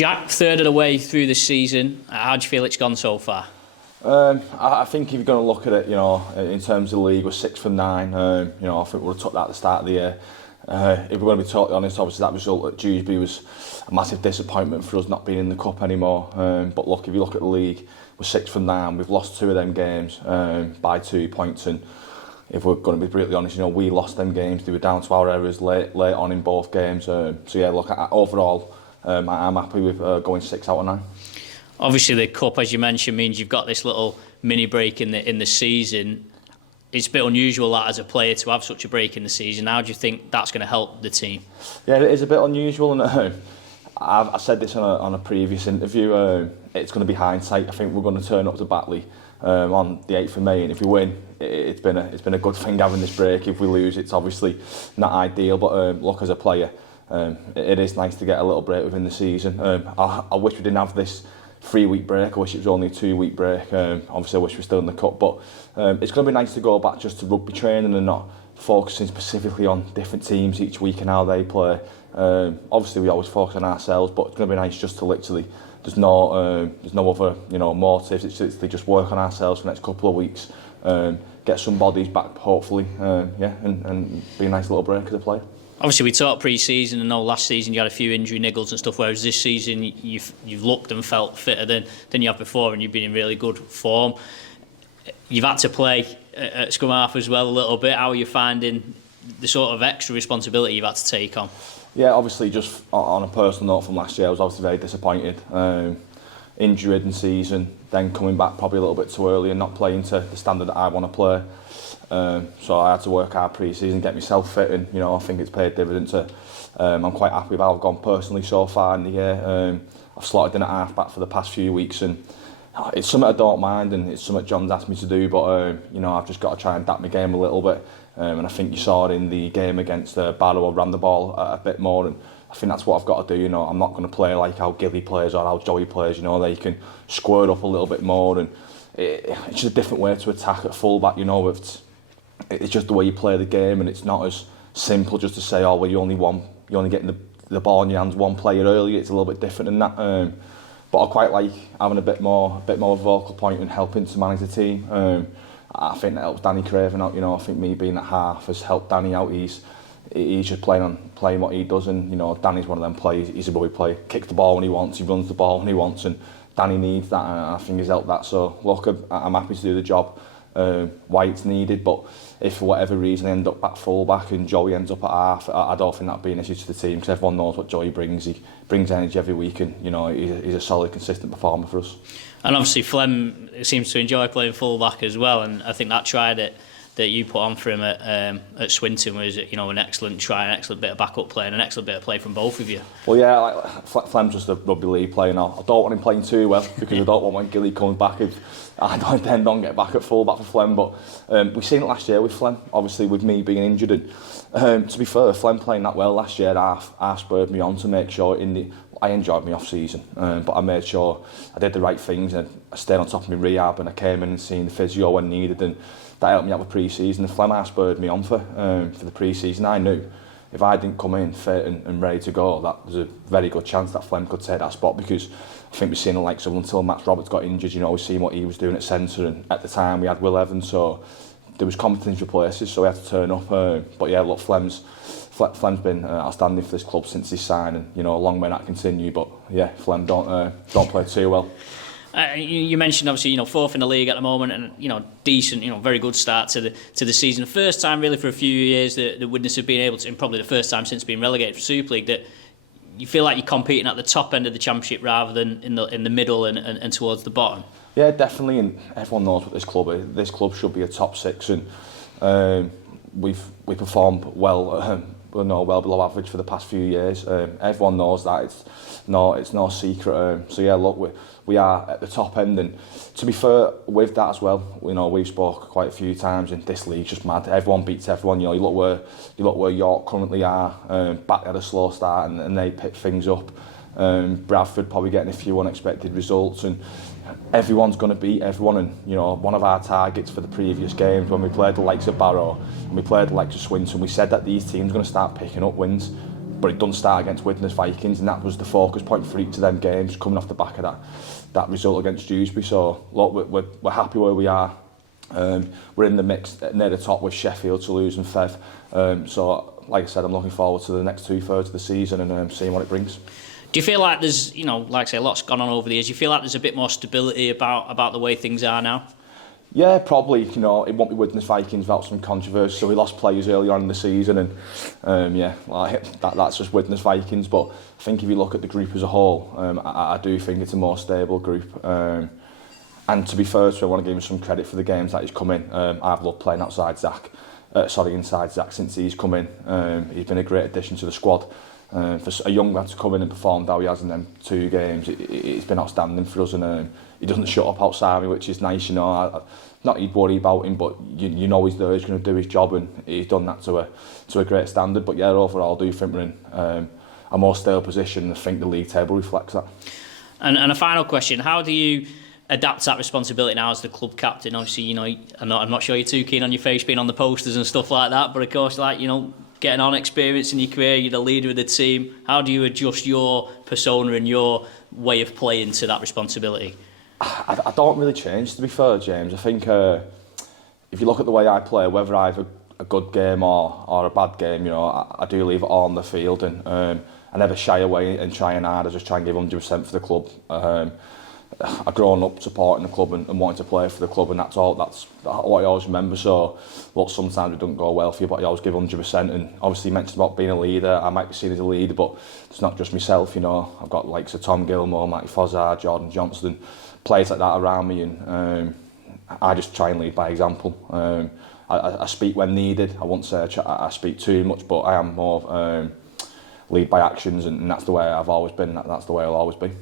Jack, third of the way through the season. How do you feel it's gone so far? I think if you're going to look at it, in terms of the league, we're 6 from 9. I think we would have took that at the start of the year. If we're going to be totally honest, obviously that result at Dewsbury was a massive disappointment for us not being in the cup anymore. But look, if you look at the league, we're 6 from 9. We've lost 2 of them games by 2 points, and if we're going to be brutally honest, we lost them games. They were down to our errors late on in both games. Overall, I'm happy with going 6 out of 9. Obviously, the cup, as you mentioned, means you've got this little mini break in the season. It's a bit unusual that as a player to have such a break in the season. How do you think that's going to help the team? Yeah, it is a bit unusual, and I said this on a previous interview. It's going to be hindsight. I think we're going to turn up to Batley on the 8th of May, and if we win, it's been a good thing having this break. If we lose, it's obviously not ideal. But look, as a player, it is nice to get a little break within the season. I wish we didn't have this 3-week break. I wish it was only a 2-week break. Obviously, I wish we were still in the cup, but it's going to be nice to go back just to rugby training and not focusing specifically on different teams each week and how they play. Obviously, we always focus on ourselves, but it's going to be nice just to literally. There's no other motives. It's literally just work on ourselves for the next couple of weeks. Get some bodies back, hopefully, and be a nice little break as a player. Obviously, we talked pre-season. I know last season you had a few injury niggles and stuff, whereas this season you've looked and felt fitter than you have before, and you've been in really good form. You've had to play at scrum half as well a little bit. How are you finding the sort of extra responsibility you've had to take on? Yeah, obviously, just on a personal note from last year, I was obviously very disappointed. Injured season, then coming back probably a little bit too early and not playing to the standard that I want to play. So I had to work hard pre-season, get myself fit, and I think it's paid dividends. I'm quite happy with how I've gone personally so far in the year. I've slotted in at half-back for the past few weeks, and it's something I don't mind, and it's something John's asked me to do, but I've just got to try and adapt my game a little bit. And I think you saw it in the game against Barrow. I ran the ball a bit more, and I think that's what I've got to do. I'm not going to play like how Gilly plays or how Joey plays. They can square it up a little bit more, and it's just a different way to attack at fullback. It's just the way you play the game, and it's not as simple just to say, you're only getting the ball in your hands one player early. It's a little bit different than that. But I quite like having a bit more of a vocal point and helping to manage the team. I think that helps Danny Craven out. I think me being at half has helped Danny out. He's just playing what he does, and Danny's one of them players. He's a rugby player. Kicks the ball when he wants. He runs the ball when he wants, and Danny needs that, and I think he's helped that. So look, I'm happy to do the job. Why it's needed, but if for whatever reason I end up at full-back and Joey ends up at half, I don't think that'd be an issue to the team, because everyone knows what Joey brings. He brings energy every week, and he's a solid, consistent performer for us. And obviously Flem seems to enjoy playing full-back as well, and I think that try that you put on for him at Swinton was an excellent try, an excellent bit of backup play, and an excellent bit of play from both of you. Well, yeah, Flem's just a rugby league player now. I don't want him playing too well, because I don't want when Gilly comes back, I don't get back at full-back for Flem. But we've seen it last year with Flem, obviously with me being injured. And to be fair, Flem playing that well last year half spurred me on to make sure I enjoyed my off-season, but I made sure I did the right things, and I stayed on top of my rehab, and I came in and seen the physio when needed, and that helped me out with pre-season. The Flem spurred me on for the pre-season. I knew if I didn't come in fit and ready to go, that there's a very good chance that Flem could take that spot, because I think we've seen the likes of until Max Roberts got injured, we've seen what he was doing at centre, and at the time we had Will Evans, so there was competence for places, so we had to turn up. But yeah, look, Flem's been outstanding for this club since his signing. Long may that continue, but yeah, Flem don't play too well. You mentioned obviously fourth in the league at the moment, and decent, very good start to the season. The first time really for a few years that Widnes have been able to, and probably the first time since being relegated for Super League, that you feel like you're competing at the top end of the Championship rather than in the middle and towards the bottom. Yeah, definitely, and everyone knows what this club is. This club should be a top 6, and we performed well. Well below average for the past few years. Everyone knows that. It's no secret. So yeah, look, we are at the top end, and to be fair with that as well, we've spoke quite a few times, and this league's just mad. Everyone beats everyone. You look where York currently are. Back at a slow start, and they pick things up. Bradford probably getting a few unexpected results, and everyone's going to beat everyone. And one of our targets for the previous games, when we played the likes of Barrow and we played the likes of Swinton, we said that these teams are going to start picking up wins. but it doesn't start against Widnes Vikings, and that was the focus point for each of them games, coming off the back of that result against Dewsbury. So look, we're happy where we are. We're in the mix near the top with Sheffield, Toulouse and Fev. So like I said, I'm looking forward to the next 2/3 of the season and seeing what it brings. Do you feel like there's, like I say, a lot's gone on over the years? Do you feel like there's a bit more stability about the way things are now? Yeah, probably. It won't be Widnes Vikings without some controversy. So we lost players early on in the season, and that's just Widnes Vikings. But I think if you look at the group as a whole, I do think it's a more stable group. And to be fair, I want to give him some credit for the games that he's come in. I've loved playing inside Zach since he's come in. He's been a great addition to the squad. For a young lad to come in and perform how he has in them 2 games, it's been outstanding for us, and he doesn't shut up outside me, which is nice. Not you'd worry about him, but you know he's there, he's going to do his job, and he's done that to a great standard. But yeah, overall, I do think we're in a more stable position, and I think the league table reflects that. And a final question: how do you adapt that responsibility now as the club captain? Obviously, I'm not sure you're too keen on your face being on the posters and stuff like that, but of course, getting on experience in your career, you're the leader of the team. How do you adjust your persona and your way of playing to that responsibility? I don't really change, to be fair, James. I think if you look at the way I play, whether I have a good game or a bad game, I do leave it all on the field, and I never shy away and try and hard. I just try and give 100% for the club. I've grown up supporting the club and wanting to play for the club, and that's what I always remember. So, look, sometimes it doesn't go well for you, but I always give 100%. And obviously, you mentioned about being a leader. I might be seen as a leader, but it's not just myself. I've got likes of Tom Gilmore, Matty Fozzard, Jordan Johnston, players like that around me, and I just try and lead by example. I speak when needed. I won't say I speak too much, but I am more lead by actions, and that's the way I've always been. That's the way I'll always be.